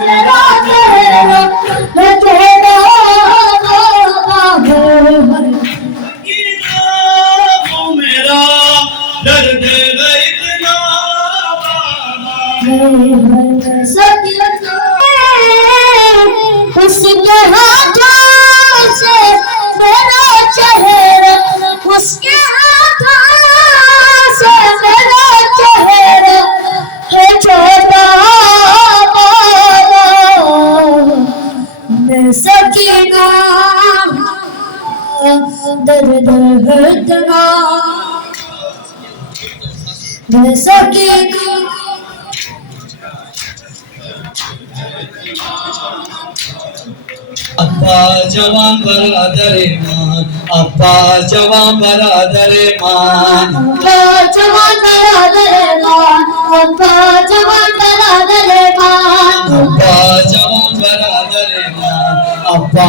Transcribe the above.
मेरा चेहरा है तेरा मेरा दर्द है इतना उसके हाथों से मेरा चेहरा, उसके हाथों से मेरा चेहरा है छोटा मैं सकीना दर्द है इतना मैं सकीना अब्बा जवान बरादरे मान, अब्बा जवान बरादरे मान, अब्बा जवान बरादरे मान, अब्बा जवान बरादरे मान, अब्बा जवान बरादरे मान, अब्बा